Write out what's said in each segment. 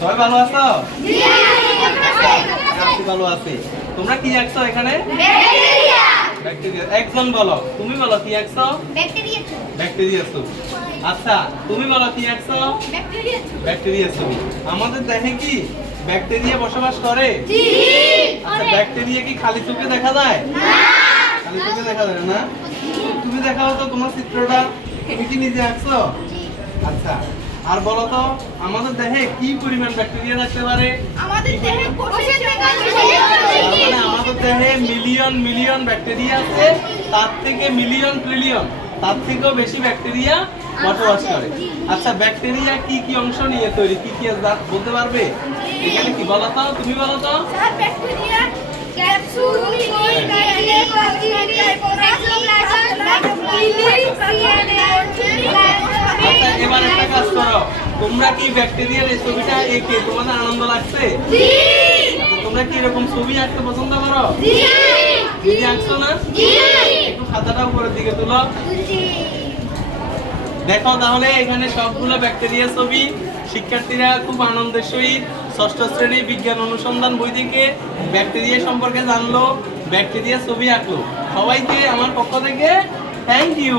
সবাই ভালো আছো? আমি ভালো আছি। তোমরা কি আঁকছো এখানে? ব্যাকটেরিয়া। একজন বলো, তুমি বলো কি আঁকছো? ব্যাকটেরিয়া ছবি। আচ্ছা, তুমি বলো কি আঁকছো? ব্যাকটেরিয়া ছবি। আমাদের দেহে কি ব্যাকটেরিয়া বসবাস করে? আচ্ছা, ব্যাকটেরিয়া কি খালি চোখে দেখা যায়? খালি চোখে দেখা যায় না। তুমি দেখাও তো তোমার চিত্রটা, তুমি কি নিজে আঁকছো? আচ্ছা, আর বলো তো আমাদের দেহে কি পরিমাণ ব্যাকটেরিয়া থাকতে পারে? আমাদের দেহে আমাদের দেহে মিলিয়ন মিলিয়ন ব্যাকটেরিয়া আছে, তার থেকে মিলিয়ন ট্রিলিয়ন, তার থেকেও বেশি ব্যাকটেরিয়া বসবাস করে। আচ্ছা, ব্যাকটেরিয়া কি কি অংশ নিয়ে তৈরি, কি কি বলতে পারবে? এখানে কি বলো তো, তুমি বলো তো। ব্যাকটেরিয়া ক্যাপসুল, আচ্ছা, এবার একটা কাজ করো, তোমরা কি ব্যাকটেরিয়ার এই ছবিটা এঁকে তোমাদের আনন্দ লাগছে? আচ্ছা, তোমরা কি এরকম ছবি আঁকতে পছন্দ করো? নিজে আঁকছো না? একটু খাতাটা উপরের দিকে তুলো। দেখো তাহলে এখানে সবগুলো ব্যাকটেরিয়া ছবি। শিক্ষার্থীরা খুব আনন্দের সহিত ষষ্ঠ শ্রেণী বিজ্ঞান অনুসন্ধান বই থেকে ব্যাকটেরিয়া সম্পর্কে জানলো, ব্যাকটেরিয়া ছবি আঁকলো। সবাইকে আমার পক্ষ থেকে থ্যাংক ইউ।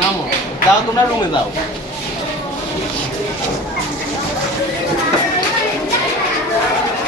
নামো, যাও তোমরা রুমে যাও।